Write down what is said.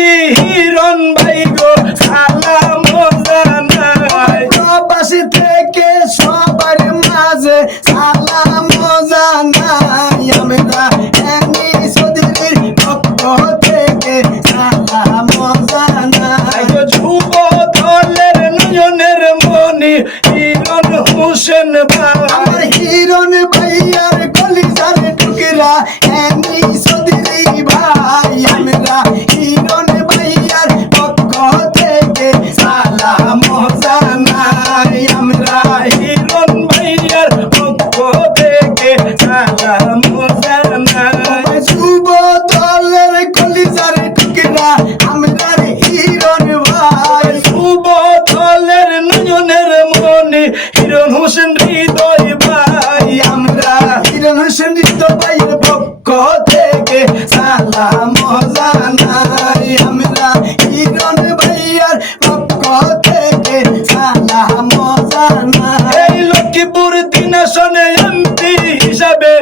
প্রবাসী হিরণ ভাই গো সালাম জানাই। প্রবাসী থেকে সবার মাঝে সালাম জানাই। আমরা এনি চৌধুরীর পক্ষ থেকে সালাম জানাই। যুব দলের নয়নের মনি হিরণ হোসেন ভাই। আমার হিরণ ভাইয়ার কলিজার টুকরা এনি চৌধুরী ভাই। আমরা হিরণ ভাইয়ার পক্ষ থেকে সালাম জানাই। আমরা হিরণ ভাইয়ার পক্ষ থেকে সালাম জানাই। যুব দলের কলিজার টুকরা আমরা হিরণ ভাই। যুব দলের নয়নের মনি হিরণ হোসেন হৃদয় ভাই। আমরা হিরণ হোসেন ভাইয়ের পক্ষ থেকে সালাম জানাই। আমরা হিরণ ভাইয়ার পক্ষ থেকে সালাম জানাই। এই লক্ষ্মীপুর দিনাশনে এমপি হিসাবে